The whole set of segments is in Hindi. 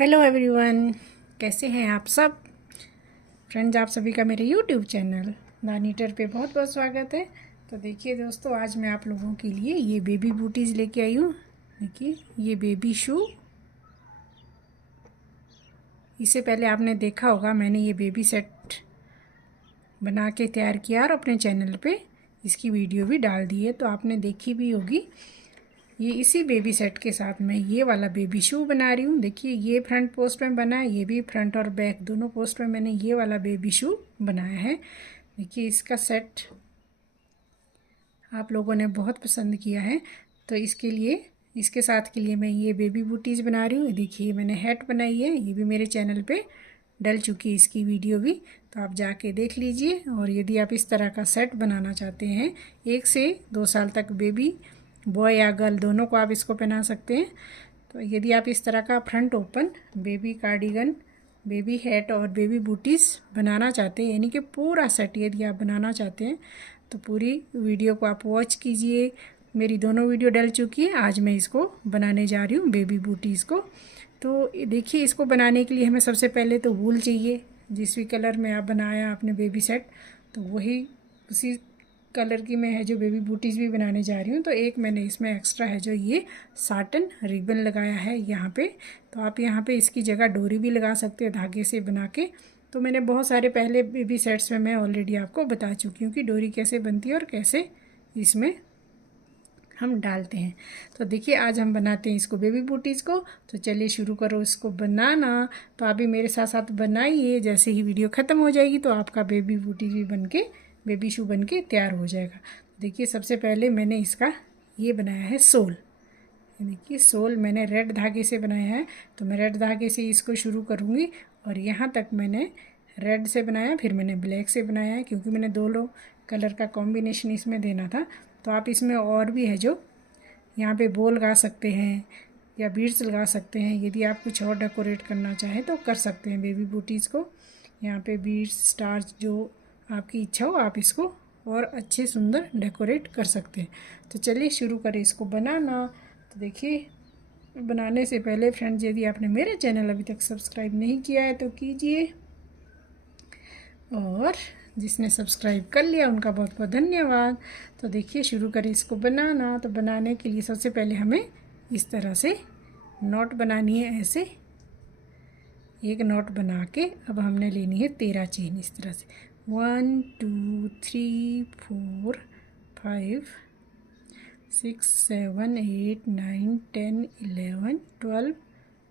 हेलो एवरीवन, कैसे हैं आप सब फ्रेंड्स। आप सभी का मेरे यूट्यूब चैनल द नीटर पे बहुत बहुत स्वागत है। तो देखिए दोस्तों, आज मैं आप लोगों के लिए ये बेबी बूटीज़ लेके आई हूँ। देखिए ये बेबी शू, इससे पहले आपने देखा होगा मैंने ये बेबी सेट बना के तैयार किया और अपने चैनल पे इसकी वीडियो भी डाल दी है, तो आपने देखी भी होगी। ये इसी बेबी सेट के साथ मैं ये वाला बेबी शू बना रही हूँ। देखिए ये फ्रंट पोस्ट में बना है, ये भी फ्रंट और बैक दोनों पोस्ट में मैंने ये वाला बेबी शू बनाया है। देखिए इसका सेट आप लोगों ने बहुत पसंद किया है, तो इसके साथ के लिए मैं ये बेबी बूटीज़ बना रही हूँ। देखिए मैंने हैट बनाई है, ये भी मेरे चैनल पे डल चुकी है इसकी वीडियो भी, तो आप जाके देख लीजिए। और यदि आप इस तरह का सेट बनाना चाहते हैं, 1 से 2 साल तक बेबी बॉय या गर्ल दोनों को आप इसको पहना सकते हैं। तो यदि आप इस तरह का front open baby cardigan, baby hat और बेबी बूटीज़ बनाना चाहते हैं, यानी कि पूरा सेट यदि आप बनाना चाहते हैं, तो पूरी वीडियो को आप वॉच कीजिए। मेरी दोनों वीडियो डल चुकी है, आज मैं इसको बनाने जा रही हूँ बेबी बूटीज़ को। तो देखिए इसको बनाने के लिए हमें सबसे पहले तो वूल चाहिए। जिस भी कलर में आप बनाया आपने बेबी सेट, तो वही उसी कलर की मैं है जो बेबी बूटीज़ भी बनाने जा रही हूँ। तो एक मैंने इसमें एक्स्ट्रा है जो ये साटन रिबन लगाया है यहाँ पे। तो आप यहाँ पे इसकी जगह डोरी भी लगा सकते हैं धागे से बना के। तो मैंने बहुत सारे पहले बेबी सेट्स में मैं ऑलरेडी आपको बता चुकी हूँ कि डोरी कैसे बनती है और कैसे इसमें हम डालते हैं। तो देखिए आज हम बनाते हैं इसको बेबी बूटीज़ को। तो चलिए शुरू करो इसको बनाना। तो आप भी मेरे साथ साथ बनाइए, जैसे ही वीडियो ख़त्म हो जाएगी तो आपका बेबी बूटीज़ भी बन के बेबी शू बन के तैयार हो जाएगा। देखिए सबसे पहले मैंने इसका ये बनाया है सोल। देखिए सोल मैंने रेड धागे से बनाया है, तो मैं रेड धागे से इसको शुरू करूँगी और यहाँ तक मैंने रेड से बनाया, फिर मैंने ब्लैक से बनाया है, क्योंकि मैंने दोनों कलर का कॉम्बिनेशन इसमें देना था। तो आप इसमें और भी है जो यहाँ पे बो लगा सकते हैं या बीड्स लगा सकते हैं। यदि आप कुछ और डेकोरेट करना चाहें तो कर सकते हैं बेबी बूटीज़ को। यहाँ पे बीड्स, स्टार्स, जो आपकी इच्छा हो आप इसको और अच्छे सुंदर डेकोरेट कर सकते हैं। तो चलिए शुरू करें इसको बनाना। तो देखिए बनाने से पहले फ्रेंड्स, यदि आपने मेरे चैनल अभी तक सब्सक्राइब नहीं किया है तो कीजिए, और जिसने सब्सक्राइब कर लिया उनका बहुत बहुत धन्यवाद। तो देखिए शुरू करें इसको बनाना। तो बनाने के लिए सबसे पहले हमें इस तरह से नॉट बनानी है। ऐसे एक नॉट बना के अब हमने लेनी है 13 चेन। इस तरह से 1 2 3 4 5 6 7 8 9 10 11 12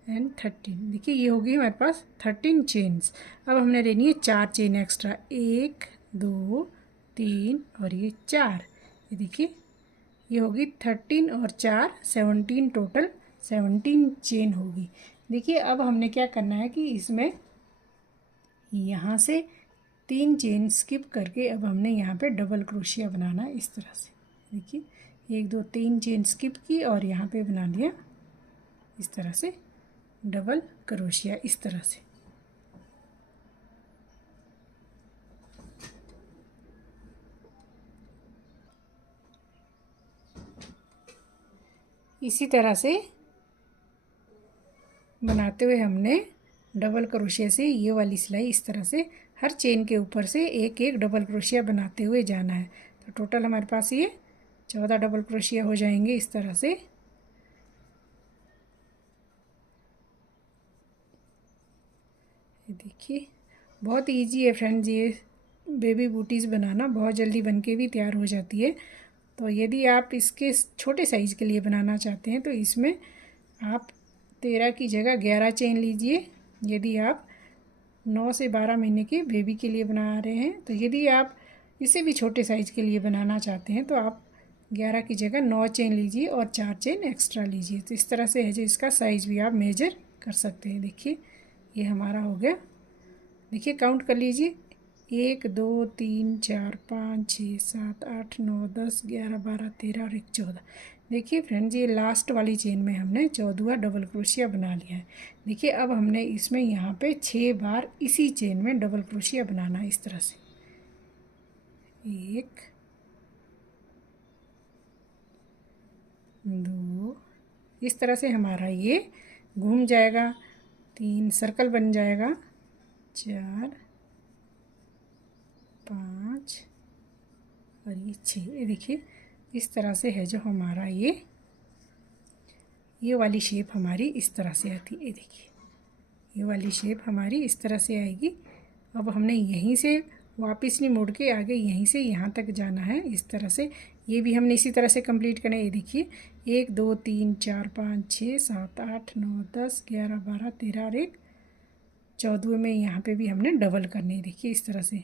एंड 13। देखिए ये होगी हमारे पास 13 चेन्स। अब हमने लेनी है 4 चेन एक्स्ट्रा, 1 2 3 और ये 4। ये देखिए ये होगी 13 और 4 17, टोटल 17 चेन होगी। देखिए अब हमने क्या करना है कि इसमें यहाँ से 3 चेन स्किप करके अब हमने यहाँ पे डबल क्रोशिया बनाना है इस तरह से। देखिए 1 2 3 चेन स्किप की और यहाँ पे बना लिया इस तरह से डबल क्रोशिया इस तरह से। इसी तरह से बनाते हुए हमने डबल क्रोशिया से ये वाली सिलाई इस तरह से हर चेन के ऊपर से एक एक डबल क्रोशिया बनाते हुए जाना है। तो टोटल हमारे पास ये 14 डबल क्रोशिया हो जाएंगे इस तरह से। देखिए बहुत इजी है फ्रेंड्स, ये बेबी बूटीज़ बनाना बहुत जल्दी बन के भी तैयार हो जाती है। तो यदि आप इसके छोटे साइज़ के लिए बनाना चाहते हैं तो इसमें आप 13 की जगह 11 चेन लीजिए। यदि आप 9 से 12 महीने के बेबी के लिए बना रहे हैं, तो यदि आप इसे भी छोटे साइज़ के लिए बनाना चाहते हैं तो आप 11 की जगह 9 चेन लीजिए और 4 चेन एक्स्ट्रा लीजिए। तो इस तरह से है जो इसका साइज़ भी आप मेजर कर सकते हैं। देखिए ये हमारा हो गया। देखिए काउंट कर लीजिए, 1 2 3 4 5 6 7 8 9 10 11 12 13 और 1 14। देखिए फ्रेंड्स ये लास्ट वाली चेन में हमने 14वां डबल क्रोशिया बना लिया है। देखिए अब हमने इसमें यहाँ पे 6 बार इसी चेन में डबल क्रोशिया बनाना है इस तरह से। 1 2, इस तरह से हमारा ये घूम जाएगा 3 सर्कल बन जाएगा, 4 5 और ये 6। ये देखिए इस तरह से है जो हमारा ये वाली शेप हमारी इस तरह से आती है। ये देखिए ये वाली शेप हमारी इस तरह से आएगी। अब हमने यहीं से वापस नहीं मुड़ के आगे यहीं से यहाँ तक जाना है इस तरह से। ये भी हमने इसी तरह से कंप्लीट करना है। ये देखिए 1 2 3 4 5 6 7 8 9 10 11 12 13 और एक 14वें में यहाँ पे भी हमने डबल करनी है। देखिए इस तरह से।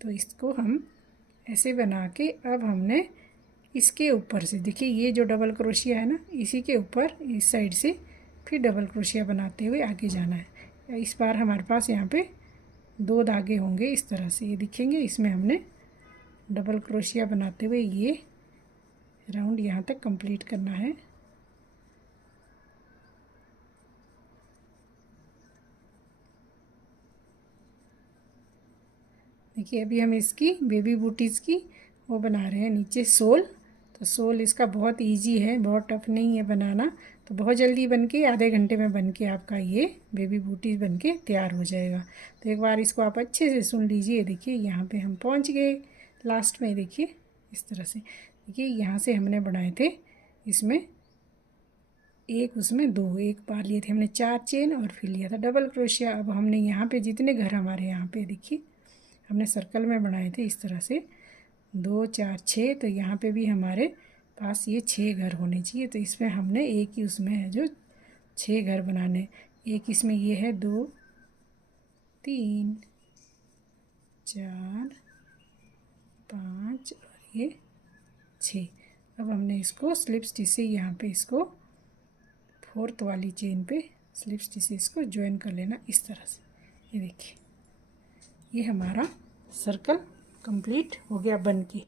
तो इसको हम ऐसे बना के अब हमने इसके ऊपर से देखिए ये जो डबल क्रोशिया है ना, इसी के ऊपर इस साइड से फिर डबल क्रोशिया बनाते हुए आगे जाना है। इस बार हमारे पास यहाँ पे 2 धागे होंगे इस तरह से, ये दिखेंगे। इसमें हमने डबल क्रोशिया बनाते हुए ये राउंड यहाँ तक कंप्लीट करना है। देखिए अभी हम इसकी बेबी बूटीज़ की वो बना रहे हैं, नीचे सोल। तो सोल इसका बहुत इजी है, बहुत टफ नहीं है बनाना। तो बहुत जल्दी बन के आधे घंटे में बन के आपका ये बेबी बूटीज़ बन के तैयार हो जाएगा। तो एक बार इसको आप अच्छे से सुन लीजिए। देखिए यहाँ पे हम पहुँच गए लास्ट में। देखिए इस तरह से। देखिए यहाँ से हमने बनाए थे इसमें एक, उसमें 2, एक बार लिए थे हमने 4 चेन और फिर लिया था डबल क्रोशिया। अब हमने यहाँ पे जितने घर हमारे यहाँ पे देखिए हमने सर्कल में बनाए थे इस तरह से 2 4 6। तो यहाँ पे भी हमारे पास ये 6 घर होने चाहिए। तो इसमें हमने एक ही उसमें है जो 6 घर बनाने। एक इसमें ये है 2 3 4 5 और ये 6। अब हमने इसको स्लिप स्टिच से यहाँ पे इसको 4th वाली चेन पे स्लिप स्टिच से इसको ज्वाइन कर लेना इस तरह से। ये देखिए ये हमारा सर्कल कंप्लीट हो गया बन के।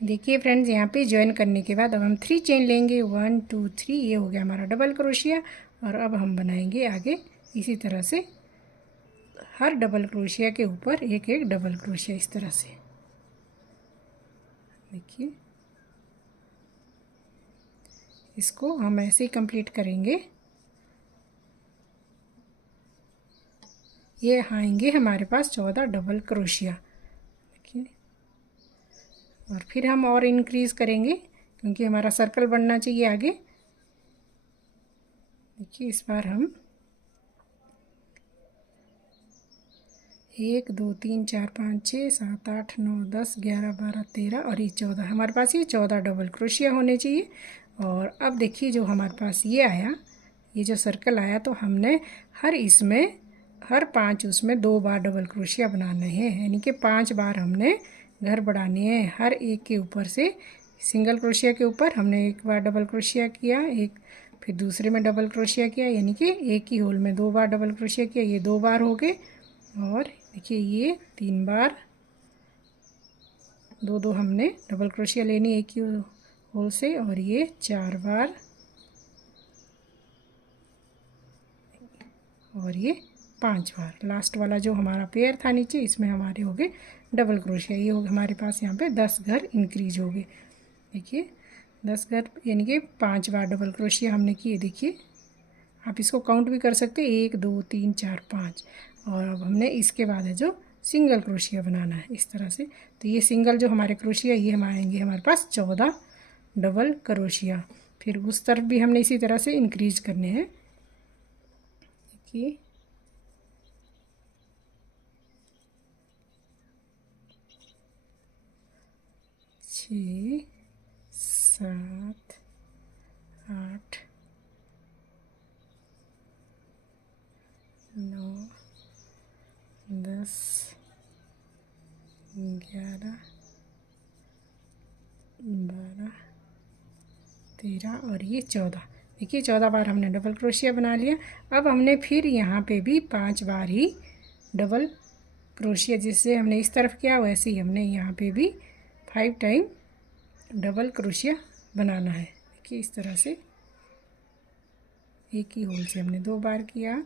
देखिए फ्रेंड्स यहाँ पे ज्वाइन करने के बाद अब हम 3 चेन लेंगे, 1 2 3। ये हो गया हमारा डबल क्रोशिया। और अब हम बनाएंगे आगे इसी तरह से हर डबल क्रोशिया के ऊपर एक एक डबल क्रोशिया इस तरह से। देखिए इसको हम ऐसे ही कंप्लीट करेंगे। ये आएंगे हमारे पास 14 डबल क्रोशिया। देखिए और फिर हम और इंक्रीज़ करेंगे क्योंकि हमारा सर्कल बनना चाहिए आगे। देखिए इस बार हम 1 2 3 4 5 6 7 8 9 10 11 12 13 और ये 14। हमारे पास ये 14 डबल क्रोशिया होने चाहिए। और अब देखिए जो हमारे पास ये आया, ये जो सर्कल आया, तो हमने हर 5 उसमें 2 बार डबल क्रोशिया बनाने हैं। यानी कि 5 बार हमने घर बढ़ाने हैं। हर एक के ऊपर से सिंगल क्रोशिया के ऊपर हमने एक बार डबल क्रोशिया किया, एक फिर दूसरे में डबल क्रोशिया किया, यानी कि एक ही होल में 2 बार डबल क्रोशिया किया। ये 2 बार हो गए। और देखिए ये 3 बार, 2 हमने डबल क्रोशिया लेनी एक ही होल से। और ये 4 बार और ये 5 बार। लास्ट वाला जो हमारा पेयर था नीचे, इसमें हमारे हो गए डबल क्रोशिया। ये हो गए हमारे पास यहाँ पे 10 घर इंक्रीज हो गए। देखिए 10 घर यानी कि 5 बार डबल क्रोशिया हमने किए। देखिए आप इसको काउंट भी कर सकते हैं, 1 2 3 4 5। और अब हमने इसके बाद है जो सिंगल क्रोशिया बनाना है इस तरह से। तो ये सिंगल जो हमारे क्रोशिया ये हम आएंगे हमारे पास 14 डबल क्रोशिया। फिर उस तरफ भी हमने इसी तरह से इंक्रीज करने हैं। देखिए 6 7 8 9 10 11 12 13 और ये 14। देखिए 14 बार हमने डबल क्रोशिया बना लिया। अब हमने फिर यहाँ पे भी 5 बार ही डबल क्रोशिया, जिससे हमने इस तरफ किया वैसे ही हमने यहाँ पे भी 5 टाइम डबल क्रोशिया बनाना है। देखिए इस तरह से एक ही होल से हमने 2 बार किया।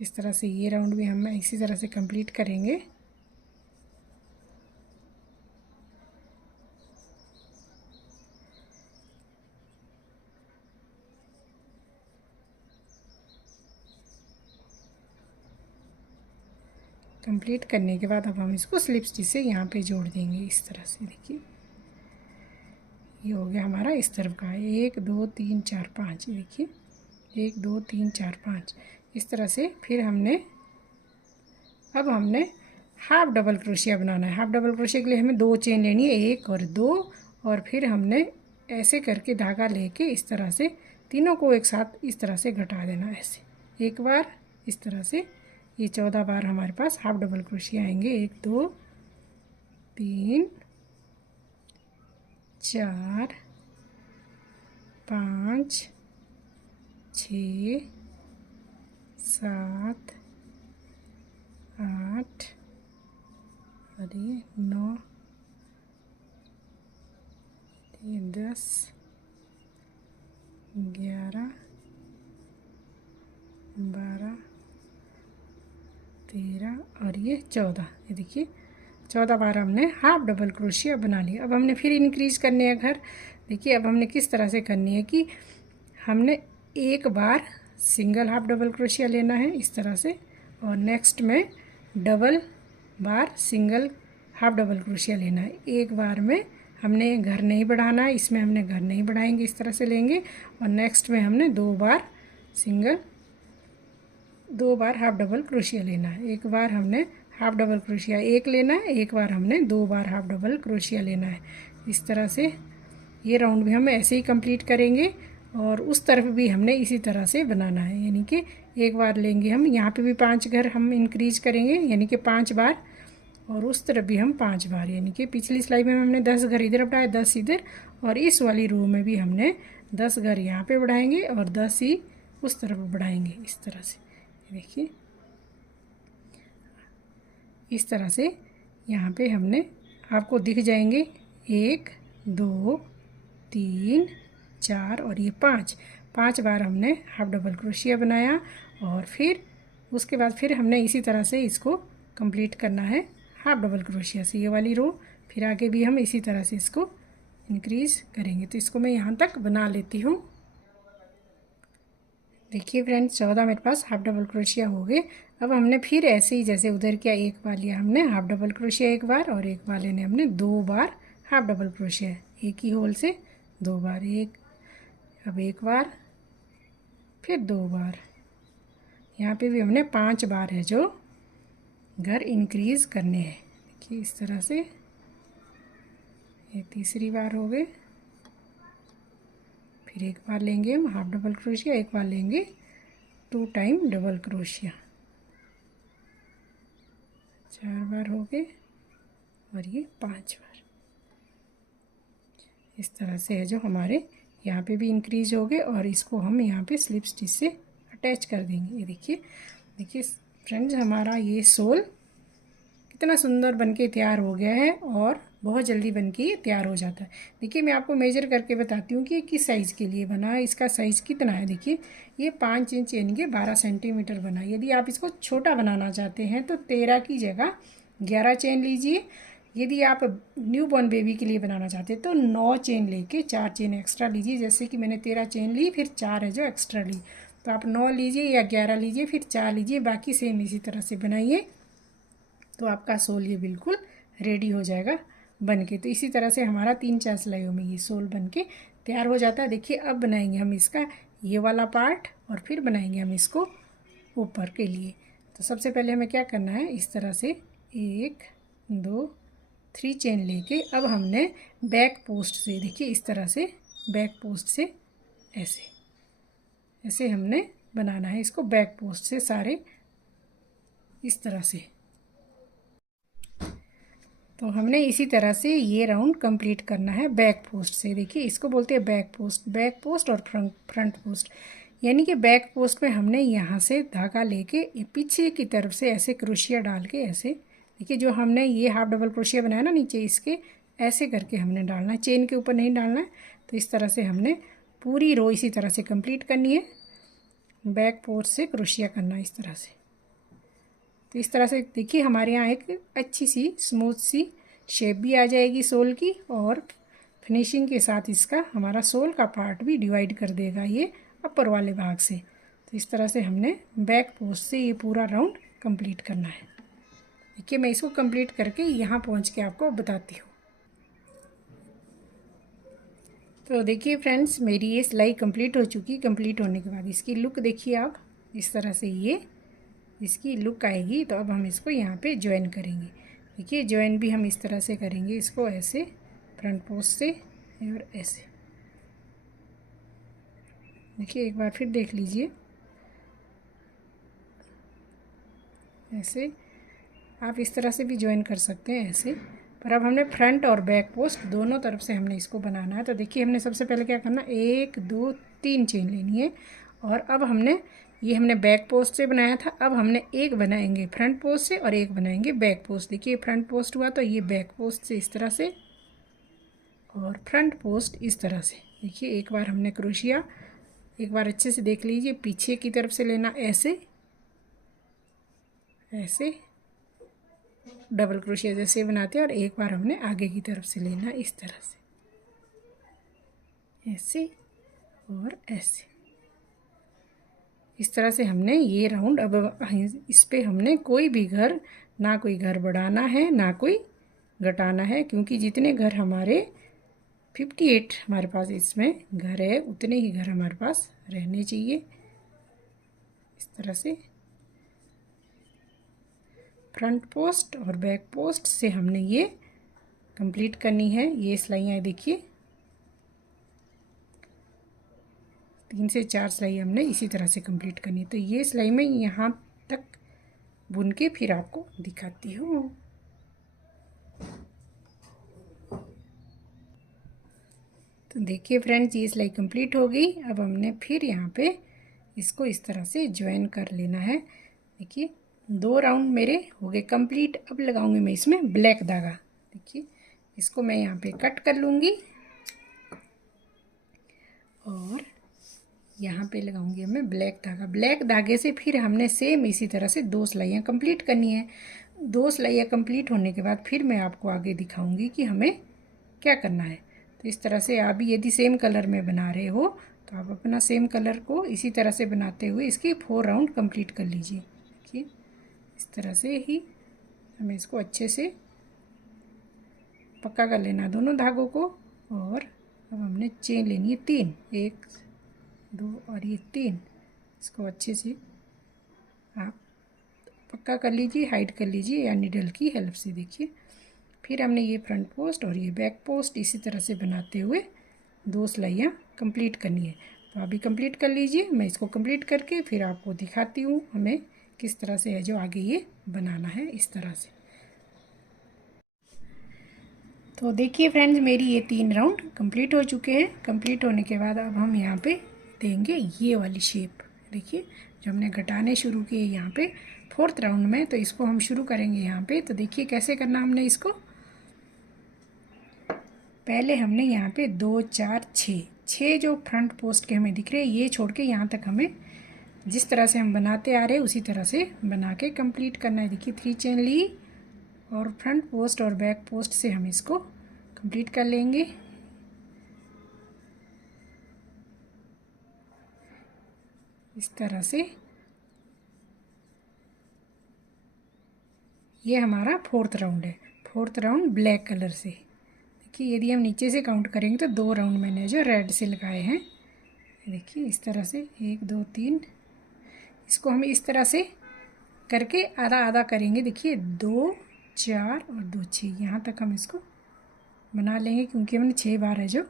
इस तरह से ये राउंड भी हम इसी तरह से कंप्लीट करेंगे। कंप्लीट करने के बाद अब हम इसको स्लिप स्टिच से यहाँ पे जोड़ देंगे इस तरह से। देखिए ये हो गया हमारा इस तरफ का 1 2 3 4 5। देखिए 1 2 3 4 5 इस तरह से। फिर अब हमने हाफ डबल क्रोशिया बनाना है। हाफ डबल क्रोशिया के लिए हमें 2 चेन लेनी है, 1 और 2, और फिर हमने ऐसे करके धागा लेके इस तरह से तीनों को एक साथ इस तरह से घटा देना। ऐसे एक बार इस तरह से, ये 14 बार हमारे पास हाफ डबल क्रोशिया आएंगे। 1 2 3 4 5 6 7 8 और ये 9 ये 10 11 12 13 और ये 14। ये देखिए 14 बार हमने हाफ डबल क्रोशिया बना लिया। अब हमने फिर इंक्रीज करने हैं घर। देखिए अब हमने किस तरह से करनी है कि हमने एक बार सिंगल हाफ डबल क्रोशिया लेना है इस तरह से, और नेक्स्ट में डबल बार सिंगल हाफ डबल क्रोशिया लेना है। एक बार में हमने घर नहीं बढ़ाना है, इसमें हमने घर नहीं बढ़ाएंगे, इस तरह से लेंगे। और नेक्स्ट में हमने 2 बार सिंगल, 2 बार हाफ डबल क्रोशिया लेना है। एक बार हमने हाफ डबल क्रोशिया एक लेना है, एक बार हमने 2 बार हाफ डबल क्रोशिया लेना है। इस तरह से ये राउंड भी हम ऐसे ही कंप्लीट करेंगे, और उस तरफ भी हमने इसी तरह से बनाना है। यानी कि एक बार लेंगे हम, यहाँ पे भी 5 घर हम इंक्रीज करेंगे, यानी कि 5 बार, और उस तरफ भी हम 5 बार। यानी कि पिछली सिलाई में हमने 10 घर इधर बढ़ाए, 10 इधर, और इस वाली रो में भी हमने 10 घर यहाँ पे बढ़ाएंगे और 10 ही उस तरफ बढ़ाएंगे इस तरह से। देखिए इस तरह से यहाँ पे हमने आपको दिख जाएंगे 1 2 3 4 और ये 5 बार हमने हाफ डबल क्रोशिया बनाया। और फिर उसके बाद फिर हमने इसी तरह से इसको कंप्लीट करना है हाफ डबल क्रोशिया से, ये वाली रो। फिर आगे भी हम इसी तरह से इसको इंक्रीज करेंगे। तो इसको मैं यहाँ तक बना लेती हूँ। देखिए फ्रेंड्स 14 मेरे पास हाफ डबल क्रोशिया हो गए। अब हमने फिर ऐसे ही जैसे उधर किया, एक बार लिया हमने हाफ डबल क्रोशिया एक बार, और एक बार लेने हमने 2 बार हाफ डबल क्रोशिया, एक ही होल से 2 बार। अब एक बार, फिर 2 बार। यहाँ पे भी हमने 5 बार है जो घर इंक्रीज करने हैं। देखिए इस तरह से, ये तीसरी बार हो गए। फिर एक बार लेंगे हम हाफ डबल क्रोशिया, एक बार लेंगे 2 टाइम डबल क्रोशिया, 4 बार हो गए, और ये 5 बार। इस तरह से है जो हमारे यहाँ पे भी इंक्रीज हो गए, और इसको हम यहाँ पे स्लिप स्टिच से अटैच कर देंगे। ये देखिए फ्रेंड्स हमारा ये सोल कितना सुंदर बनके तैयार हो गया है, और बहुत जल्दी बनके ये तैयार हो जाता है। देखिए मैं आपको मेजर करके बताती हूँ कि ये किस साइज़ के लिए बना है, इसका साइज़ कितना है। देखिए ये 5 इंच यानी कि 12 सेंटीमीटर बना है। यदि आप इसको छोटा बनाना चाहते हैं तो 13 की जगह 11 चेन लीजिए। यदि आप न्यू बॉर्न बेबी के लिए बनाना चाहते हैं तो 9 चेन लेके 4 चेन एक्स्ट्रा लीजिए। जैसे कि मैंने 13 चेन ली, फिर 4 है जो एक्स्ट्रा ली, तो आप 9 लीजिए या 11 लीजिए, फिर 4 लीजिए, बाकी सेम इसी तरह से बनाइए, तो आपका सोल ये बिल्कुल रेडी हो जाएगा बनके। तो इसी तरह से हमारा 3-4 सिलाइयों में ये सोल बनके तैयार हो जाता है। देखिए अब बनाएंगे हम इसका ये वाला पार्ट, और फिर बनाएंगे हम इसको ऊपर के लिए। तो सबसे पहले हमें क्या करना है, इस तरह से 1 2 3 चेन लेके अब हमने बैक पोस्ट से, देखिए इस तरह से बैक पोस्ट से ऐसे हमने बनाना है इसको, बैक पोस्ट से सारे इस तरह से। तो हमने इसी तरह से ये राउंड कंप्लीट करना है बैक पोस्ट से। देखिए इसको बोलते हैं बैक पोस्ट और फ्रंट पोस्ट। यानी कि बैक पोस्ट में हमने यहाँ से धागा लेके पीछे की तरफ से ऐसे क्रोशिया डाल के ऐसे, देखिए जो हमने ये हाफ डबल क्रोशिया बनाया ना नीचे, इसके ऐसे करके हमने डालना है, चेन के ऊपर नहीं डालना है। तो इस तरह से हमने पूरी रो इसी तरह से कंप्लीट करनी है, बैक पोस्ट से क्रोशिया करना है इस तरह से। तो इस तरह से देखिए हमारे यहाँ एक अच्छी सी स्मूथ सी शेप भी आ जाएगी सोल की, और फिनिशिंग के साथ इसका हमारा सोल का पार्ट भी डिवाइड कर देगा ये अपर वाले भाग से। तो इस तरह से हमने बैक पोस्ट से ये पूरा राउंड कंप्लीट करना है। देखिए मैं इसको कंप्लीट करके यहाँ पहुँच के आपको बताती हूँ। तो देखिए फ्रेंड्स, मेरी ये सिलाई कंप्लीट हो चुकी। कंप्लीट होने के बाद इसकी लुक देखिए आप, इस तरह से ये इसकी लुक आएगी। तो अब हम इसको यहाँ पे ज्वाइन करेंगे। देखिए ज्वाइन भी हम इस तरह से करेंगे, इसको ऐसे फ्रंट पोस्ट से और ऐसे। देखिए एक बार फिर देख लीजिए, ऐसे आप इस तरह से भी ज्वाइन कर सकते हैं ऐसे। पर अब हमने फ्रंट और बैक पोस्ट दोनों तरफ से हमने इसको बनाना है। तो देखिए हमने सबसे पहले क्या करना, 1 2 3 चेन लेनी है। और अब हमने बैक पोस्ट से बनाया था, अब हमने एक बनाएंगे फ्रंट पोस्ट से और एक बनाएंगे बैक पोस्ट। देखिए फ्रंट पोस्ट हुआ तो ये बैक पोस्ट से इस तरह से और फ्रंट पोस्ट इस तरह से। देखिए एक बार हमने क्रोशिया एक बार अच्छे से देख लीजिए, पीछे की तरफ से लेना ऐसे ऐसे डबल क्रोशिया जैसे बनाते हैं, और एक बार हमने आगे की तरफ से लेना इस तरह से, ऐसे और ऐसे। इस तरह से हमने ये राउंड, अब इस पे हमने कोई भी घर, ना कोई घर बढ़ाना है ना कोई घटाना है, क्योंकि जितने घर हमारे 58 हमारे पास इसमें घर है, उतने ही घर हमारे पास रहने चाहिए। इस तरह से फ्रंट पोस्ट और बैक पोस्ट से हमने ये कंप्लीट करनी है। ये सिलाइयाँ देखिए 3 से 4 सिलाई हमने इसी तरह से कंप्लीट करनी है। तो ये सिलाई मैं यहाँ तक बुन के फिर आपको दिखाती हूँ। तो देखिए फ्रेंड्स, ये सिलाई कंप्लीट हो गई। अब हमने फिर यहाँ पे इसको इस तरह से ज्वाइन कर लेना है। देखिए 2 राउंड मेरे हो गए कंप्लीट। अब लगाऊंगी मैं इसमें ब्लैक धागा। देखिए इसको मैं यहाँ पे कट कर लूँगी और यहाँ पे लगाऊंगी मैं ब्लैक धागा। ब्लैक धागे से फिर हमने सेम इसी तरह से 2 सिलाइयाँ कंप्लीट करनी है। 2 सिलाइयाँ कंप्लीट होने के बाद फिर मैं आपको आगे दिखाऊंगी कि हमें क्या करना है। तो इस तरह से आप भी यदि सेम कलर में बना रहे हो तो आप अपना सेम कलर को इसी तरह से बनाते हुए इसके 4 राउंड कंप्लीट कर लीजिए। देखिए इस तरह से ही हमें इसको अच्छे से पक्का कर लेना दोनों धागों को। और अब हमने चेन लेनी है 3, 1 2 और ये 3। इसको अच्छे से आप पक्का कर लीजिए, हाइड कर लीजिए या नीडल की हेल्प से। देखिए फिर हमने ये फ्रंट पोस्ट और ये बैक पोस्ट इसी तरह से बनाते हुए 2 सिलाइयाँ कंप्लीट करनी है। तो अभी कंप्लीट कर लीजिए, मैं इसको कंप्लीट करके फिर आपको दिखाती हूँ हमें किस तरह से है जो आगे ये बनाना है इस तरह से। तो देखिए फ्रेंड्स, मेरी ये 3 राउंड कंप्लीट हो चुके हैं। कंप्लीट होने के बाद अब हम यहाँ पे देंगे ये वाली शेप। देखिए जो हमने घटाने शुरू किए यहाँ पे 4th राउंड में, तो इसको हम शुरू करेंगे यहाँ पे। तो देखिए कैसे करना हमने इसको। पहले हमने यहाँ पे 2 4 6 जो फ्रंट पोस्ट के हमें दिख रहे हैं ये छोड़ के यहाँ तक हमें जिस तरह से हम बनाते आ रहे हैं उसी तरह से बना के कंप्लीट करना है। देखिए 3 चेन ली और फ्रंट पोस्ट और बैक पोस्ट से हम इसको कंप्लीट कर लेंगे। इस तरह से ये हमारा 4th राउंड है। 4th राउंड ब्लैक कलर से। देखिए यदि हम नीचे से काउंट करेंगे तो 2 राउंड मैंने जो रेड से लगाए हैं। देखिए इस तरह से 1 2 3। इसको हम इस तरह से करके आधा आधा करेंगे। देखिए 2 4 और 2 6 यहाँ तक हम इसको बना लेंगे, क्योंकि हमने 6 बार है जो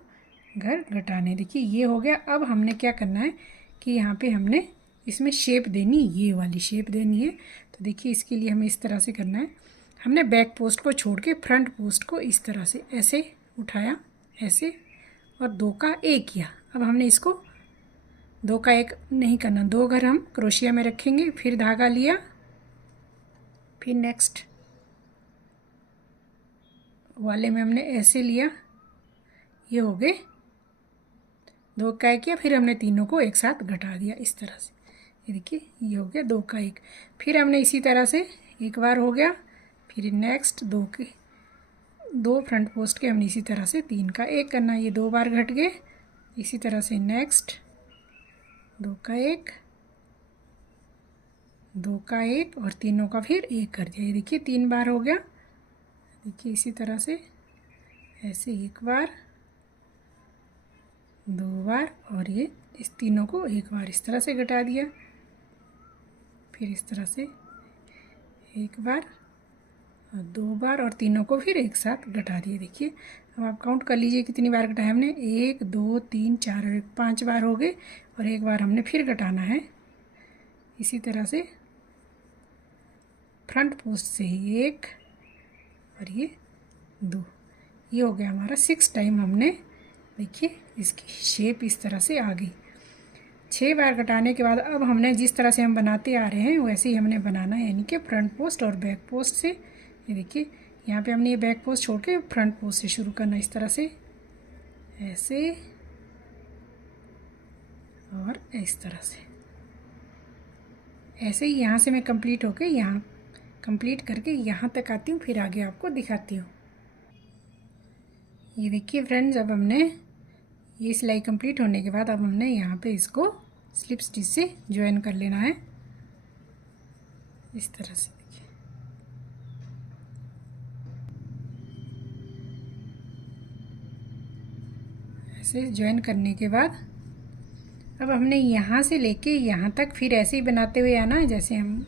घर घटाने। देखिए ये हो गया। अब हमने क्या करना है कि यहाँ पे हमने इसमें शेप देनी, ये वाली शेप देनी है। तो देखिए इसके लिए हमें इस तरह से करना है। हमने बैक पोस्ट को छोड़ के फ्रंट पोस्ट को इस तरह से ऐसे उठाया ऐसे और 2 का 1 किया। अब हमने इसको 2 का 1 नहीं करना, 2 घर हम क्रोशिया में रखेंगे। फिर धागा लिया, फिर नेक्स्ट वाले में हमने ऐसे लिया, ये हो गए 2 का 1 किया। फिर हमने तीनों को एक साथ घटा दिया इस तरह से। ये देखिए ये हो गया 2 का 1। फिर हमने इसी तरह से एक बार हो गया, फिर नेक्स्ट 2 फ्रंट पोस्ट के हमने इसी तरह से 3 का 1 करना। ये 2 बार घट गए। इसी तरह से नेक्स्ट 2 का 1 2 का 1 और तीनों का फिर 1 कर दिया। ये देखिए 3 बार हो गया। देखिए इसी तरह से ऐसे 1 बार, 2 बार और ये इस तीनों को 1 बार इस तरह से घटा दिया। फिर इस तरह से 1 बार और 2 बार और तीनों को फिर एक साथ घटा दिए। देखिए अब आप काउंट कर लीजिए कितनी बार घटाया हमने। 1 2 3 4 और 5 बार हो गए और 1 बार हमने फिर घटाना है। इसी तरह से फ्रंट पोस्ट से ही 1 और ये 2, ये हो गया हमारा 6 टाइम हमने। देखिए इसकी शेप इस तरह से आ गई। 6 बार घटाने के बाद अब हमने जिस तरह से हम बनाते आ रहे हैं वैसे ही हमने बनाना है, यानी कि फ्रंट पोस्ट और बैक पोस्ट से। ये देखिए यहाँ पे हमने ये बैक पोस्ट छोड़ के फ्रंट पोस्ट से शुरू करना, इस तरह से ऐसे और इस तरह से। ऐसे ही यहाँ से मैं कंप्लीट होके यहाँ कंप्लीट करके यहाँ तक आती हूँ, फिर आगे आपको दिखाती हूँ। ये देखिए फ्रेंड्स, अब हमने ये सिलाई कंप्लीट होने के बाद अब हमने यहाँ पे इसको स्लिप स्टिच से ज्वाइन कर लेना है, इस तरह से। देखिए ऐसे ज्वाइन करने के बाद अब हमने यहाँ से लेके यहाँ तक फिर ऐसे ही बनाते हुए आना है, जैसे हम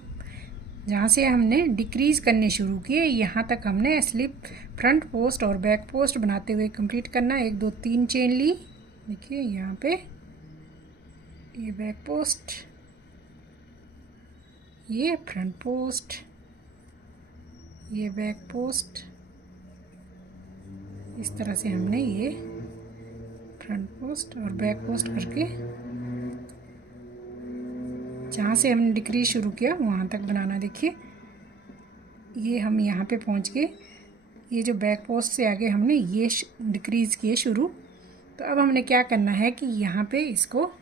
जहाँ से हमने डिक्रीज़ करने शुरू किए यहाँ तक हमने स्लिप फ्रंट पोस्ट और बैक पोस्ट बनाते हुए कंप्लीट करना। 1 2 3 चेन ली। देखिए यहाँ पे ये बैक पोस्ट, ये फ्रंट पोस्ट, ये बैक पोस्ट, इस तरह से हमने ये फ्रंट पोस्ट और बैक पोस्ट करके जहाँ से हमने डिक्रीज शुरू किया वहाँ तक बनाना। देखिए ये हम यहाँ पे पहुँच गए। ये जो बैक पोस्ट से आगे हमने ये डिक्रीज़ किए शुरू। तो अब हमने क्या करना है कि यहाँ पे इसको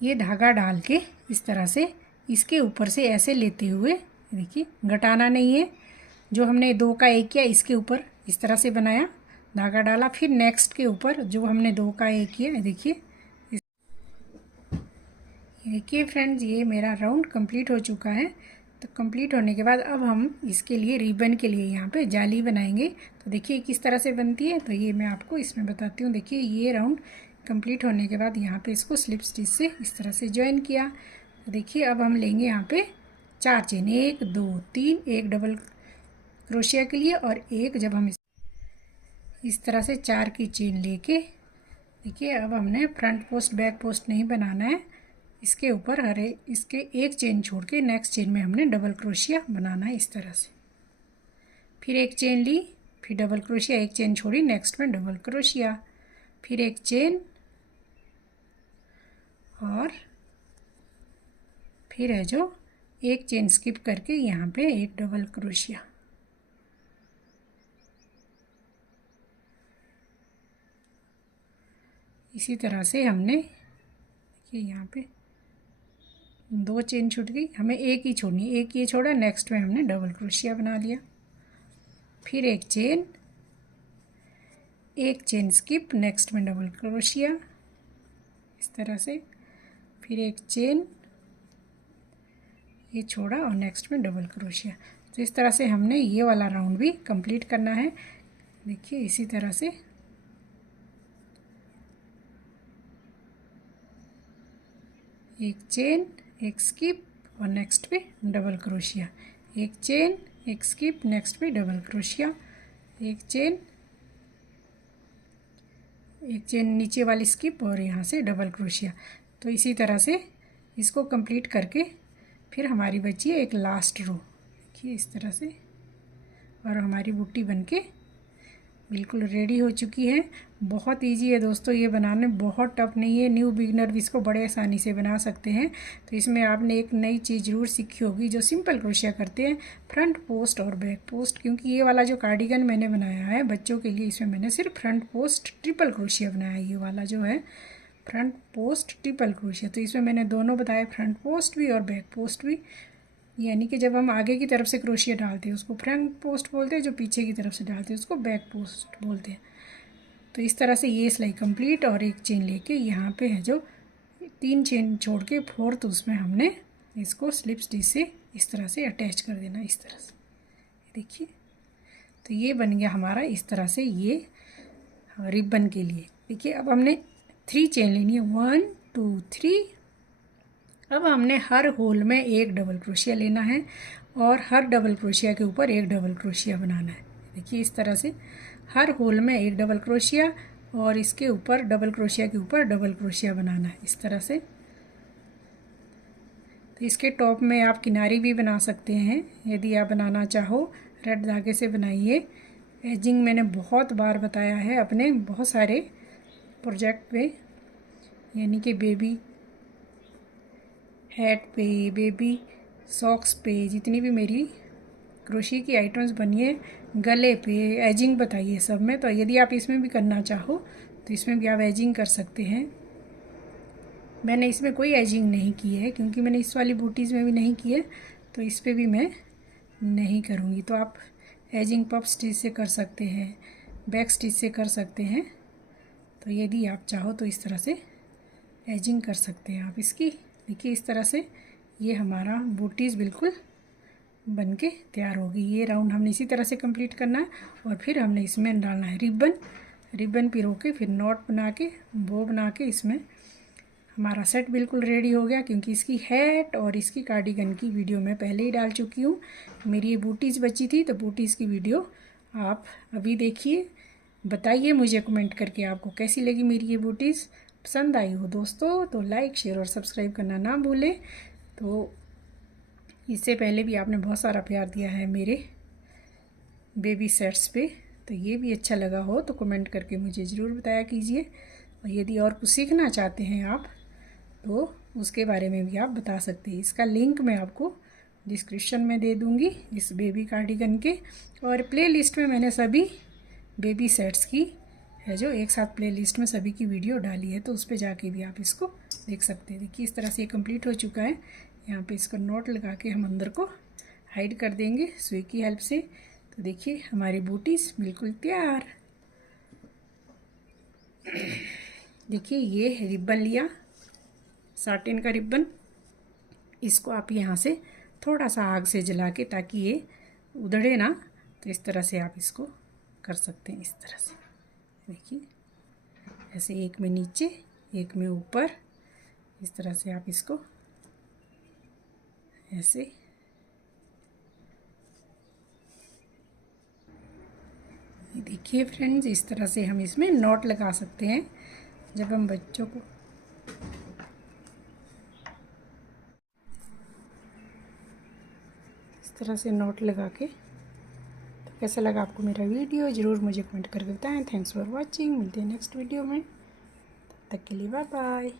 ये धागा डाल के इस तरह से इसके ऊपर से ऐसे लेते हुए, देखिए घटाना नहीं है। जो हमने 2 का 1 किया इसके ऊपर इस तरह से बनाया, धागा डाला, फिर नेक्स्ट के ऊपर जो हमने 2 का 1 किया। देखिए फ्रेंड्स, ये मेरा राउंड कंप्लीट हो चुका है। तो कंप्लीट होने के बाद अब हम इसके लिए रिबन के लिए यहाँ पे जाली बनाएंगे। तो देखिए किस तरह से बनती है, तो ये मैं आपको इसमें बताती हूँ। देखिए ये राउंड कंप्लीट होने के बाद यहाँ पे इसको स्लिप स्टिच से इस तरह से ज्वाइन किया। तो देखिए अब हम लेंगे यहाँ पे 4 चेन, 1 2 3, एक डबल क्रोशिया के लिए और एक जब हम इस तरह से 4 की चेन लेके, देखिए अब हमने फ्रंट पोस्ट बैक पोस्ट नहीं बनाना है। इसके ऊपर इसके एक चेन छोड़ के नेक्स्ट चेन में हमने डबल क्रोशिया बनाना है, इस तरह से। फिर एक चेन ली, फिर डबल क्रोशिया, एक चेन छोड़ी, नेक्स्ट में डबल क्रोशिया, फिर एक चेन और फिर है जो एक चेन स्किप करके यहाँ पे एक डबल क्रोशिया। इसी तरह से हमने देखिए यहाँ पे 2 चेन छूट गई, हमें एक ही छोड़नी, एक ये छोड़ा, नेक्स्ट में हमने डबल क्रोशिया बना लिया। फिर एक चेन स्किप, नेक्स्ट में डबल क्रोशिया, इस तरह से। फिर एक चेन ये छोड़ा और नेक्स्ट में डबल क्रोशिया। तो इस तरह से हमने ये वाला राउंड भी कंप्लीट करना है। देखिए इसी तरह से एक चेन, एक स्किप और नेक्स्ट पे डबल क्रोशिया, एक चेन, एक स्किप, नेक्स्ट पे डबल क्रोशिया, एक चेन नीचे वाली स्किप और यहाँ से डबल क्रोशिया। तो इसी तरह से इसको कंप्लीट करके फिर हमारी बची है एक लास्ट रो। देखिए इस तरह से, और हमारी बुट्टी बनके बिल्कुल रेडी हो चुकी है। बहुत इजी है दोस्तों, ये बनाने बहुत टफ नहीं है। न्यू बिगनर भी इसको बड़े आसानी से बना सकते हैं। तो इसमें आपने एक नई चीज़ ज़रूर सीखी होगी, जो सिंपल क्रोशिया करते हैं फ्रंट पोस्ट और बैक पोस्ट। क्योंकि ये वाला जो कार्डिगन मैंने बनाया है बच्चों के लिए, इसमें मैंने सिर्फ फ्रंट पोस्ट ट्रिपल क्रोशिया बनाया है। ये वाला जो है फ्रंट पोस्ट ट्रिपल क्रोशिया, तो इसमें मैंने दोनों बताए, फ्रंट पोस्ट भी और बैक पोस्ट भी। यानी कि जब हम आगे की तरफ से क्रोशिया डालते हैं उसको फ्रंट पोस्ट बोलते हैं, जो पीछे की तरफ से डालते हैं उसको बैक पोस्ट बोलते हैं। तो इस तरह से ये सिलाई कंप्लीट। और एक चेन लेके यहाँ पे है जो 3 चेन छोड़ के 4th उसमें हमने इसको स्लिप स्टिच से इस तरह से अटैच कर देना, इस तरह से। देखिए, तो ये बन गया हमारा इस तरह से ये रिबन के लिए। देखिए, अब हमने 3 चेन लेनी है, 1 2 3। अब हमने हर होल में एक डबल क्रोशिया लेना है और हर डबल क्रोशिया के ऊपर एक डबल क्रोशिया बनाना है। देखिए, इस तरह से हर होल में एक डबल क्रोशिया और इसके ऊपर डबल क्रोशिया के ऊपर डबल क्रोशिया बनाना है, इस तरह से। तो इसके टॉप में आप किनारी भी बना सकते हैं, यदि आप बनाना चाहो। रेड धागे से बनाइए। एजिंग मैंने बहुत बार बताया है अपने बहुत सारे प्रोजेक्ट पे, यानी कि बेबी हैट पे, बेबी सॉक्स पे, जितनी भी मेरी क्रोशी की आइटम्स बनी है, गले पे एजिंग बताइए सब में। तो यदि आप इसमें भी करना चाहो तो इसमें भी आप एजिंग कर सकते हैं। मैंने इसमें कोई एजिंग नहीं की है क्योंकि मैंने इस वाली बूटीज़ में भी नहीं की है, तो इस पर भी मैं नहीं करूँगी। तो आप एजिंग पफ स्टिच से कर सकते हैं, बैक स्टिच से कर सकते हैं। तो यदि आप चाहो तो इस तरह से एजिंग कर सकते हैं आप इसकी। देखिए, इस तरह से ये हमारा बूटीज़ बिल्कुल बनके तैयार होगी। ये राउंड हमने इसी तरह से कंप्लीट करना है और फिर हमने इसमें डालना है रिबन पिरो के, फिर नॉट बना के, बो बना के। इसमें हमारा सेट बिल्कुल रेडी हो गया, क्योंकि इसकी हैट और इसकी कार्डिगन की वीडियो मैं पहले ही डाल चुकी हूँ। मेरी ये बूटीज़ बची थी, तो बूटीज़ की वीडियो आप अभी देखिए। बताइए मुझे कमेंट करके आपको कैसी लगी मेरी ये बूटीज़। पसंद आई हो दोस्तों तो लाइक, शेयर और सब्सक्राइब करना ना भूलें। तो इससे पहले भी आपने बहुत सारा प्यार दिया है मेरे बेबी सेट्स पे, तो ये भी अच्छा लगा हो तो कमेंट करके मुझे ज़रूर बताया कीजिए। और यदि और कुछ सीखना चाहते हैं आप तो उसके बारे में भी आप बता सकते हैं। इसका लिंक मैं आपको डिस्क्रिप्शन में दे दूँगी इस बेबी कार्डिगन के। और प्ले लिस्ट में मैंने सभी बेबी सेट्स की है जो एक साथ प्ले लिस्ट में सभी की वीडियो डाली है, तो उस पर जाके भी आप इसको देख सकते हैं। देखिए, इस तरह से ये कंप्लीट हो चुका है। यहाँ पे इसको नॉट लगा के हम अंदर को हाइड कर देंगे सुई की हेल्प से। तो देखिए, हमारी बूटीज़ बिल्कुल तैयार। देखिए, ये रिबन लिया, साटिन का रिबन। इसको आप यहाँ से थोड़ा सा आग से जला के, ताकि ये उधड़े ना, तो इस तरह से आप इसको कर सकते हैं। इस तरह से देखिए, ऐसे एक में नीचे एक में ऊपर, इस तरह से आप इसको ऐसे। ये देखिए फ्रेंड्स, इस तरह से हम इसमें नॉट लगा सकते हैं जब हम बच्चों को। इस तरह से नॉट लगा के। तो कैसा लगा आपको मेरा वीडियो, ज़रूर मुझे कमेंट करके बताएं। Thanks for watching. मिलते हैं नेक्स्ट वीडियो में, तब तक के लिए बाय बाय।